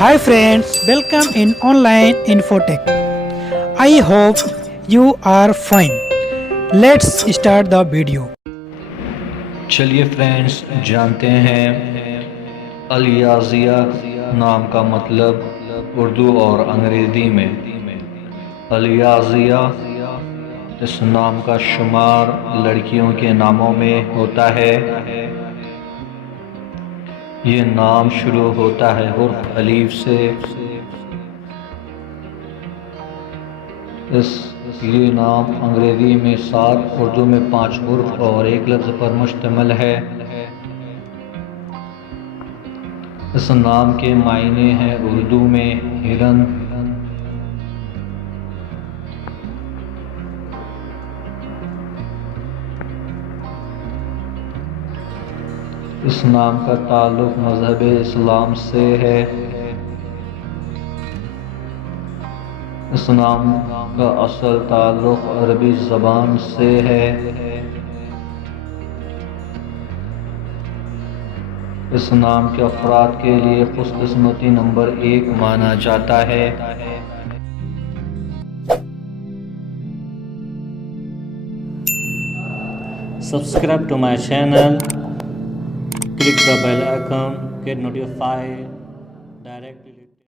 Hi friends, welcome in online Infotech. I hope you are fine. Let's start the video. چلیے friends جانتے ہیں الیازیہ نام کا مطلب اردو اور انگریزی میں الیازیہ اس نام کا شمار لڑکیوں کے ناموں میں ہوتا ہے۔ یہ نام شروع ہوتا ہے حرف الف سے۔ یہ نام انگریزی میں 7 اردو میں 5 حرف اور 1 لفظ پر مشتمل ہے۔ اس نام کے معنی ہیں اردو میں ہرن، اس نام کا تعلق مذہب اسلام سے ہے۔ اس نام کا اصل تعلق عربی زبان سے ہے۔ اس نام کے افراد کے لیے خوش قسمتی نمبر 1 مانا جاتا ہے۔ Subscribe to my channel, click the bell icon, get notified